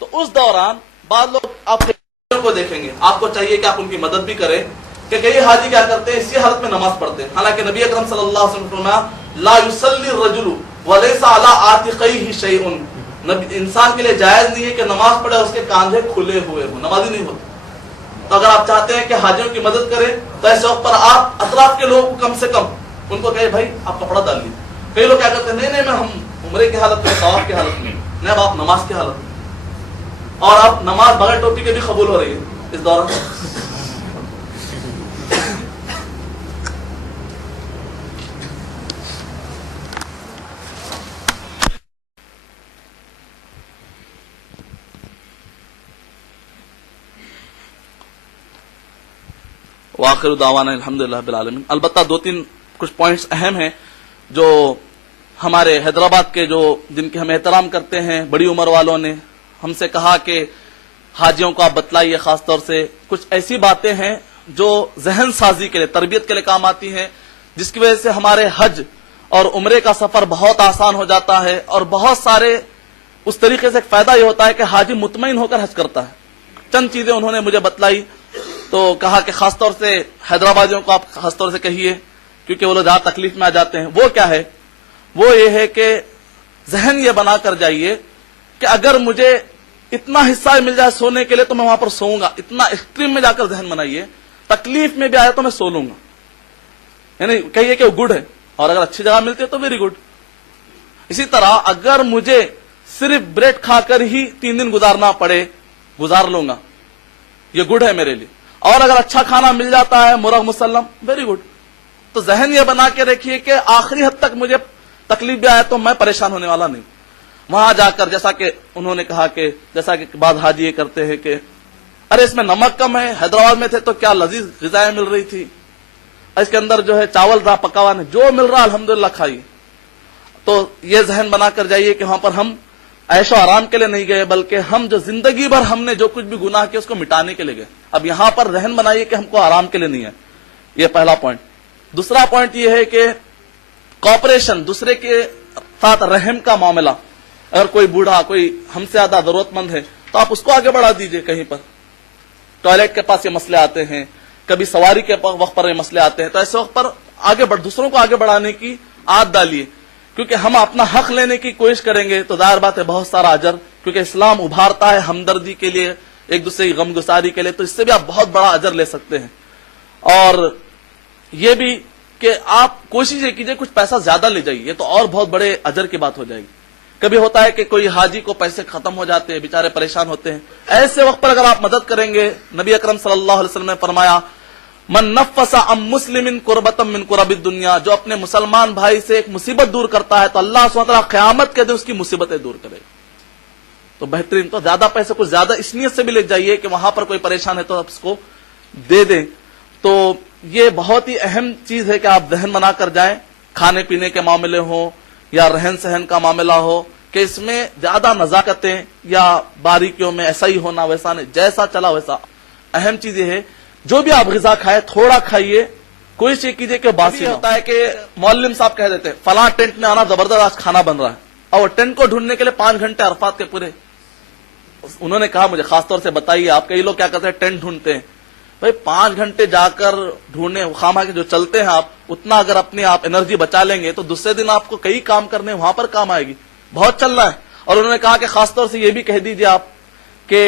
تو اس دوران بعض لوگ آپ کو دیکھیں گے، آپ کو چاہیے کہ آپ ان کی مدد بھی کریں کہ کئی حاجی کیا کرتے ہیں اسی حالت میں نماز پڑھتے ہیں، حالانکہ نبی اکرم صلی اللہ علیہ وسلم نے فرمایا لا یصلی الرجل وليس على عاتقیہ شیء، انسان کے لیے جائز نہیں ہے کہ نماز پڑھے اور اس کے کاندھے کھلے ہوئے ہوں، نمازی نہیں ہوتے۔ تو اگر آپ چاہتے ہیں کہ حاجیوں کی مدد کریں تو ایسے وقت پر آپ اطراف کے لوگوں کو کم سے کم ان کو کہے بھائی آپ کپڑا ڈال لیجیے۔ کئی لوگ کیا کرتے ہیں نہیں میں ہم عمرے کی حالت میں، طواف کی حالت میں، نہیں اب آپ نماز کی حالت میں، اور آپ نماز بغیر ٹوپی کے بھی قبول ہو رہی ہے اس دوران۔ وآخر دعوانا الحمدللہ رب العالمین۔ البتہ دو تین کچھ پوائنٹس اہم ہیں جو ہمارے حیدرآباد کے جن کے ہم احترام کرتے ہیں بڑی عمر والوں نے ہم سے کہا کہ حاجیوں کو آپ بتلائیے، خاص طور سے کچھ ایسی باتیں ہیں جو ذہن سازی کے لیے، تربیت کے لیے کام آتی ہیں، جس کی وجہ سے ہمارے حج اور عمرے کا سفر بہت آسان ہو جاتا ہے، اور بہت سارے اس طریقے سے ایک فائدہ یہ ہوتا ہے کہ حاجی مطمئن ہو کر حج کرتا ہے۔ چند چیزیں انہوں نے مجھے بتلائی تو کہا کہ خاص طور سے حیدرآبادیوں کو آپ خاص طور سے کہیے کیونکہ وہ لوگ زیادہ تکلیف میں آ جاتے ہیں۔ وہ کیا ہے؟ وہ یہ ہے کہ ذہن یہ بنا کر جائیے کہ اگر مجھے اتنا حصہ مل جائے سونے کے لیے تو میں وہاں پر سوؤں گا، اتنا ایکسٹریم میں جا کر ذہن بنائیے، تکلیف میں بھی آیا تو میں سو لوں گا، یعنی کہیے کہ وہ گڈ ہے، اور اگر اچھی جگہ ملتی ہے تو ویری گڈ۔ اسی طرح اگر مجھے صرف بریڈ کھا کر ہی 3 دن گزارنا پڑے، گزار لوں گا، یہ گڈ ہے میرے لیے، اور اگر اچھا کھانا مل جاتا ہے مرغ مسلم، ویری گڈ۔ تو ذہن یہ بنا کے رکھیے کہ آخری حد تک مجھے تکلیف بھی آئے تو میں پریشان ہونے والا نہیں۔ وہاں جا کر جیسا کہ انہوں نے کہا کہ جیسا کہ بعض حاجی یہ کرتے ہیں کہ ارے اس میں نمک کم ہے، حیدرآباد میں تھے تو کیا لذیذ غذائیں مل رہی تھی، اس کے اندر جو ہے چاول رہا پکا ہوا، جو مل رہا الحمدللہ کھائیے۔ تو یہ ذہن بنا کر جائیے کہ وہاں پر ہم عیش و آرام کے لیے نہیں گئے، بلکہ ہم جو زندگی بھر ہم نے جو کچھ بھی گناہ کیا اس کو مٹانے کے لیے گئے۔ اب یہاں پر ذہن بنائیے کہ ہم کو آرام کے لیے نہیں ہے، یہ پہلا پوائنٹ۔ دوسرا پوائنٹ یہ ہے کہ کوآپریشن، دوسرے کے ساتھ رحم کا معاملہ۔ اگر کوئی بوڑھا، کوئی ہم سے زیادہ ضرورت مند ہے تو آپ اس کو آگے بڑھا دیجئے۔ کہیں پر ٹوائلٹ کے پاس یہ مسئلے آتے ہیں، کبھی سواری کے وقت پر یہ مسئلے آتے ہیں، تو ایسے وقت پر دوسروں کو آگے بڑھانے کی عادت ڈالیے، کیونکہ ہم اپنا حق لینے کی کوشش کریں گے تو ظاہر بات ہے بہت سارا اجر، کیونکہ اسلام ابھارتا ہے ہمدردی کے لیے، ایک دوسرے کی غم گساری کے لیے، تو اس سے بھی آپ بہت بڑا اجر لے سکتے ہیں۔ اور یہ بھی کہ آپ کوشش یہ کیجئے کچھ پیسہ زیادہ لے جائیے، یہ تو اور بہت بڑے اجر کی بات ہو جائے گی۔ کبھی ہوتا ہے کہ کوئی حاجی کو پیسے ختم ہو جاتے ہیں، بیچارے پریشان ہوتے ہیں، ایسے وقت پر اگر آپ مدد کریں گے، نبی اکرم صلی اللہ علیہ وسلم نے فرمایا من نفس عن مسلم کربۃ من کرب الدنیا، جو اپنے مسلمان بھائی سے ایک مصیبت دور کرتا ہے تو اللہ سبحانہ وتعالیٰ قیامت کے دن اس کی مصیبتیں دور کرے گا۔ تو بہترین، تو زیادہ پیسے کچھ زیادہ اس نیت سے بھی لے جائیے کہ وہاں پر کوئی پریشان ہے تو آپ اس کو دے دیں۔ تو یہ بہت ہی اہم چیز ہے کہ آپ ذہن بنا کر جائیں، کھانے پینے کے معاملے ہوں یا رہن سہن کا معاملہ ہو، کہ اس میں زیادہ نزاکتیں یا باریکیوں میں ایسا ہی ہونا ویسا نہیں، جیسا چلا ویسا۔ اہم چیز یہ ہے جو بھی آپ غذا کھائے تھوڑا کھائیے، کوشش یہ کیجیے کہ باسی نہ ہو۔ ہوتا ہے کہ معلم صاحب کہہ دیتے ہیں فلاں ٹینٹ میں آنا، زبردست آج کھانا بن رہا ہے، اور ٹینٹ کو ڈھونڈنے کے لیے 5 گھنٹے عرفات کے پورے۔ انہوں نے کہا مجھے خاص طور سے بتائیے، آپ کئی لوگ کیا کرتے ہیں ٹینٹ ڈھونڈتے ہیں، بھائی 5 گھنٹے جا کر ڈھونڈنے خامہ کے جو چلتے ہیں آپ، اتنا اگر اپنی آپ انرجی بچا لیں گے تو دوسرے دن آپ کو کئی کام کرنے وہاں پر کام آئے گی، بہت چلنا ہے۔ اور انہوں نے کہا کہ خاص طور سے یہ بھی کہہ دیجیے آپ کہ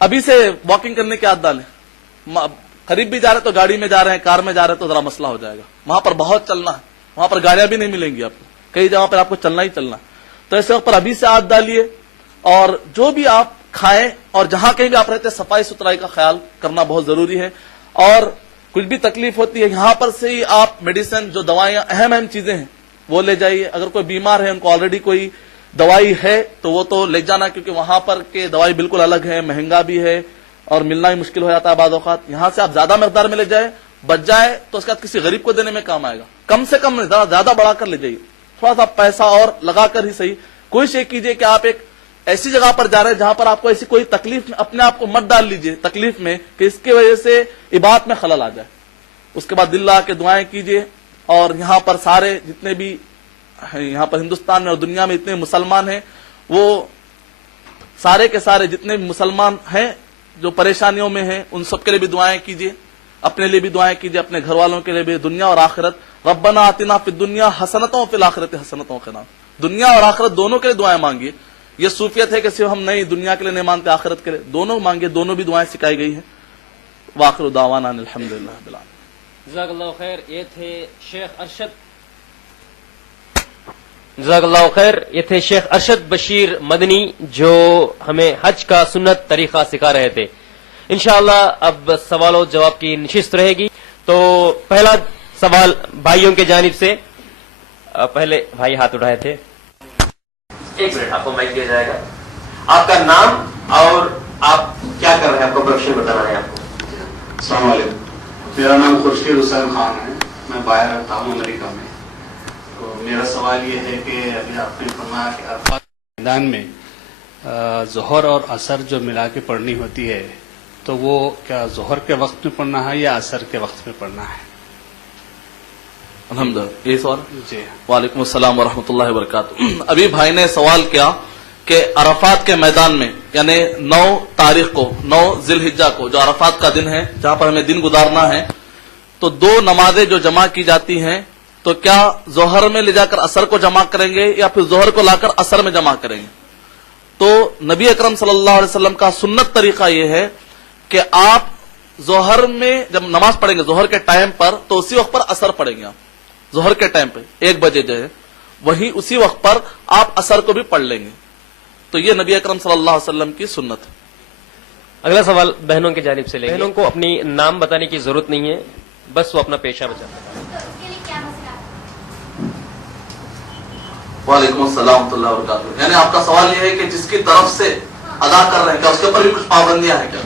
ابھی سے واکنگ کرنے کی عادت ڈالیں، قریب بھی جا رہے تو گاڑی میں جا رہے ہیں، کار میں جا رہے ہیں تو ذرا مسئلہ ہو جائے گا، وہاں پر بہت چلنا ہے، وہاں پر گاڑیاں بھی نہیں ملیں گی آپ کو، کئی جگہ پر آپ کو چلنا ہی چلنا ہے۔ تو ایسے وقت پر ابھی سے عادت ڈالیے، اور جو بھی آپ کھائیں اور جہاں کہیں بھی آپ رہتے ہیں صفائی ستھرائی کا خیال کرنا بہت ضروری ہے۔ اور کچھ بھی تکلیف ہوتی ہے یہاں پر سے ہی آپ میڈیسن، جو دوائیاں اہم چیزیں ہیں وہ لے جائیے۔ اگر کوئی بیمار ہے، ان کو آلریڈی کوئی دوائی ہے تو وہ تو لے جانا، کیونکہ وہاں پر کے دوائی بالکل الگ ہے، مہنگا بھی ہے اور ملنا ہی مشکل ہو جاتا ہے بعض اوقات۔ یہاں سے آپ زیادہ مقدار میں لے جائیں، بچ جائے تو اس کے بعد کسی غریب کو دینے میں کام آئے گا، کم سے کم زیادہ بڑھا کر لے جائیے، تھوڑا سا پیسہ اور لگا کر ہی صحیح۔ کوشش یہ کیجیے کہ آپ ایک ایسی جگہ پر جا رہے ہیں جہاں پر آپ کو ایسی کوئی تکلیف، اپنے آپ کو مت ڈال لیجیے تکلیف میں کہ اس کی وجہ سے عبادت میں خلل آ جائے۔ اس کے بعد دل لگا کے دعائیں کیجیے، اور یہاں پر سارے جتنے بھی یہاں پر ہندوستان میں اور دنیا میں اتنے مسلمان ہیں وہ سارے کے سارے جتنے بھی مسلمان ہیں جو پریشانیوں میں ہیں ان سب کے لیے بھی دعائیں کیجیے, اپنے لیے بھی دعائیں کیجیے, اپنے گھر والوں کے لیے بھی, دنیا اور آخرت. ربنا آتنا فی الدنیا حسنۃ وفی الآخرۃ حسنۃ وقنا, دنیا اور آخرت دونوں کے لیے دعائیں مانگیے. یہ صوفیت ہے کہ صرف ہم نہیں دنیا کے لیے نہیں مانگتے, آخرت کے لیے دونوں مانگیے, دونوں بھی دعائیں سکھائی گئی ہیں. وآخر دعوانا ان الحمدللہ رب العالمین. جزاک اللہ خیر. یہ تھے شیخ ارشد, جزاک اللہ خیر. یہ تھے شیخ ارشد بشیر مدنی جو ہمیں حج کا سنت طریقہ سکھا رہے تھے. انشاءاللہ اب سوال و جواب کی نشست رہے گی. تو پہلا سوال بھائیوں کے جانب سے, پہلے بھائی ہاتھ اٹھائے تھے. ایک منٹ آپ کو مائک دیا جائے گا. آپ کا نام اور آپ کیا کر رہے ہیں, آپ کو پروفیشن بتانا ہے آپ کو. السلام علیکم, میرا نام خورشید حسین خان ہے, میں باہر رہتا ہوں امریکہ میں. تو میرا سوال یہ ہے کہ ابھی آپ نے فرمایا کہ عرفات کے میدان میں ظہر اور عصر جو ملا کے پڑھنی ہوتی ہے, تو وہ کیا ظہر کے وقت میں پڑھنا ہے یا عصر کے وقت میں پڑھنا ہے؟ الحمدللہ. یہ سوال. جی وعلیکم السلام ورحمۃ اللہ وبرکاتہ. ابھی بھائی نے سوال کیا کہ عرفات کے میدان میں یعنی 9 تاریخ کو 9 ذی الحجہ کو جو عرفات کا دن ہے جہاں پر ہمیں دن گزارنا ہے, تو 2 نمازیں جو جمع کی جاتی ہیں تو کیا ظہر میں لے جا کر عصر کو جمع کریں گے یا پھر ظہر کو لا کر عصر میں جمع کریں گے؟ تو نبی اکرم صلی اللہ علیہ وسلم کا سنت طریقہ یہ ہے کہ آپ ظہر میں جب نماز پڑھیں گے ظہر کے ٹائم پر تو اسی وقت پر عصر پڑھیں گے. آپ ظہر کے ٹائم پہ 1 بجے جو ہے وہی اسی وقت پر آپ عصر کو بھی پڑھ لیں گے. تو یہ نبی اکرم صلی اللہ علیہ وسلم کی سنت ہے. اگلا سوال بہنوں کی جانب سے لیں گے. بہنوں کو اپنی نام بتانے کی ضرورت نہیں ہے, بس وہ اپنا پیشہ بتائیں. وعلیکم السلام ورحمۃ اللہ وبرکاتہ. یعنی آپ کا سوال یہ ہے کہ جس کی طرف سے ادا کر رہے ہیں کیا اس کے اوپر بھی کچھ پابندیاں ہیں کیا؟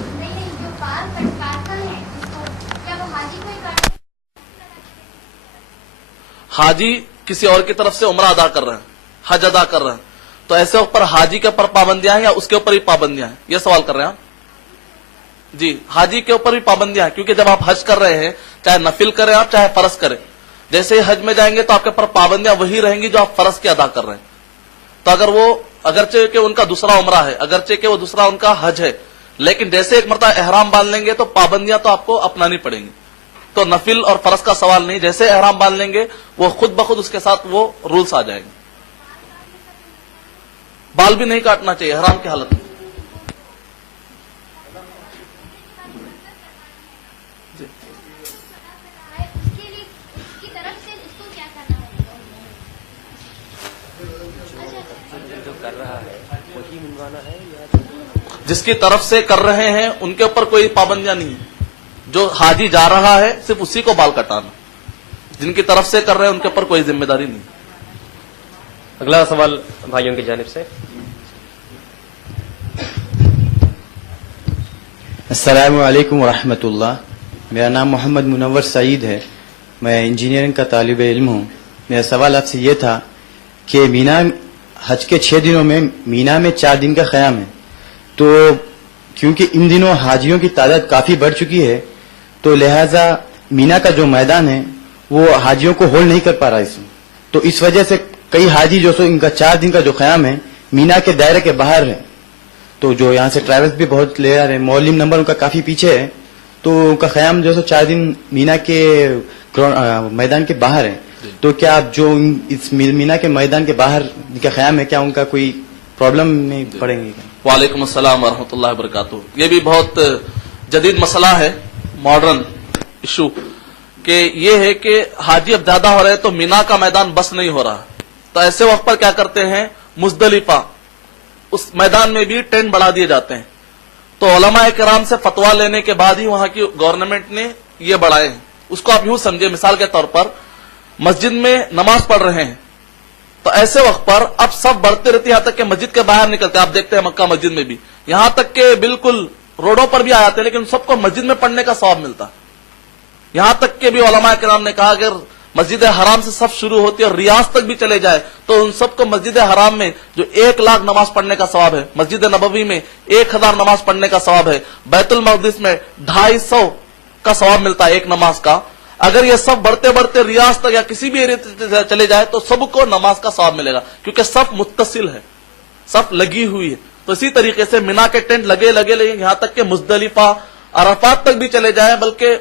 حاجی کسی اور کی طرف سے عمرہ ادا کر رہے ہیں, حج ادا کر رہے ہیں, تو ایسے اوپر حاجی کے اوپر پابندیاں ہیں یا اس کے اوپر بھی پابندیاں ہیں, یہ سوال کر رہے ہیں آپ؟ جی, حاجی کے اوپر بھی پابندیاں ہیں, کیونکہ جب آپ حج کر رہے ہیں چاہے نفل کریں آپ چاہے فرض کریں, جیسے ہی حج میں جائیں گے تو آپ کے اوپر پابندیاں وہی رہیں گی جو آپ فرض کے ادا کر رہے ہیں. تو اگر وہ اگرچہ کہ ان کا دوسرا عمرہ ہے, اگرچہ کہ وہ دوسرا ان کا حج ہے, لیکن جیسے ایک مرتبہ احرام باندھ لیں گے تو پابندیاں تو آپ کو اپنانی پڑیں گی. تو نفل اور فرض کا سوال نہیں, جیسے احرام باندھ لیں گے وہ خود بخود اس کے ساتھ وہ رولز آ جائیں گے. بال بھی نہیں کاٹنا چاہیے احرام کی حالت میں. جس کی طرف سے کر رہے ہیں ان کے اوپر کوئی پابندیاں نہیں ہے. جو حاجی جا رہا ہے صرف اسی کو بال کٹانا, جن کی طرف سے کر رہے ہیں ان کے اوپر کوئی ذمہ داری نہیں. اگلا سوال بھائیوں کی جانب سے. السلام علیکم ورحمۃ اللہ. میرا نام محمد منور سعید ہے, میں انجینئرنگ کا طالب علم ہوں. میرا سوال آپ سے یہ تھا کہ مینا حج کے 6 دنوں میں مینا میں 4 دن کا قیام ہے, تو کیونکہ ان دنوں حاجیوں کی تعداد کافی بڑھ چکی ہے تو لہذا مینا کا جو میدان ہے وہ حاجیوں کو ہولڈ نہیں کر پا رہا اس میں, تو اس وجہ سے کئی حاجی جو سو ان کا 4 دن کا جو قیام ہے مینا کے دائرے کے باہر ہے, تو جو یہاں سے ٹریولز بھی بہت لے آ رہے ہیں, معلم نمبر ان کا کافی پیچھے ہے, تو ان کا قیام جو سو 4 دن مینا کے میدان کے باہر ہے. تو کیا آپ جو اس مینا کے میدان کے باہر ان کا قیام ہے کیا ان کا کوئی پرابلم نہیں پڑیں گے؟ وعلیکم السلام ورحمۃ اللہ وبرکاتہ. یہ بھی بہت جدید مسئلہ ہے, ماڈرن ایشو, کہ یہ ہے کہ حاجی اب زیادہ ہو رہے ہیں تو مینا کا میدان بس نہیں ہو رہا, تو ایسے وقت پر کیا کرتے ہیں مزدلفہ اس میدان میں بھی ٹینٹ بڑھا دیے جاتے ہیں. تو علماء کرام سے فتوا لینے کے بعد ہی وہاں کی گورنمنٹ نے یہ بڑھائے ہیں. اس کو آپ یوں سمجھے, مثال کے طور پر مسجد میں نماز پڑھ رہے ہیں تو ایسے وقت پر اب سب بڑھتے رہتے یہاں تک کہ مسجد کے باہر نکلتے, آپ دیکھتے ہیں مکہ مسجد میں بھی, یہاں تک کہ بالکل روڈوں پر بھی آ جاتے ہیں, لیکن سب کو مسجد میں پڑھنے کا ثواب ملتا. یہاں تک کہ بھی علماء کرام نے کہا اگر مسجد حرام سے سب شروع ہوتی ہے اور ریاض تک بھی چلے جائے تو ان سب کو مسجد حرام میں جو 1 لاکھ نماز پڑھنے کا ثواب ہے, مسجد نبوی میں 1000 نماز پڑھنے کا ثواب ہے, بیت المقدس میں 250 کا ثواب ملتا ہے ایک نماز کا. اگر یہ سب بڑھتے بڑھتے ریاض تک یا کسی بھی ایریا چلے جائے تو سب کو نماز کا ثواب ملے گا, کیونکہ صف متصل ہے, صف لگی ہوئی ہے. تو اسی طریقے سے مینا کے ٹینٹ لگے یہاں تک کہ مزدلفہ عرفات تک بھی چلے جائیں، بلکہ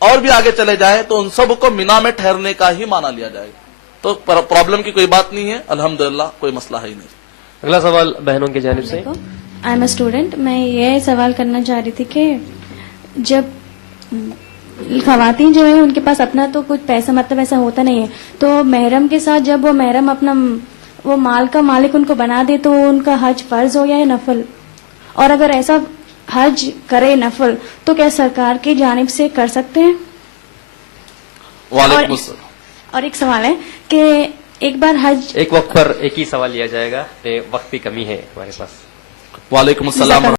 اور بھی آگے چلے جائیں تو ان سب کو مینا میں ٹھہرنے کا ہی مانا لیا جائے گا. تو پرابلم کی کوئی بات نہیں ہے، الحمدللہ کوئی مسئلہ ہے ہی نہیں. اگلا سوال بہنوں کی جانب سے. I am a student. میں یہ سوال کرنا چاہ رہی تھی کہ جب خواتین جو ہیں ان کے پاس اپنا تو کچھ پیسہ مطلب ایسا ہوتا نہیں ہے، تو محرم کے ساتھ جب وہ محرم اپنا وہ مال کا مالک ان کو بنا دے تو ان کا حج فرض ہو یا نفل؟ اور اگر ایسا حج کرے نفل تو کیا سرکار کی جانب سے کر سکتے ہیں؟ وعلیکم السلام. اور ایک سوال ہے کہ ایک بار حج ایک وقت پر ایک ہی سوال لیا جائے گا، وقت کی کمی ہے ہمارے پاس. وعلیکم السلام.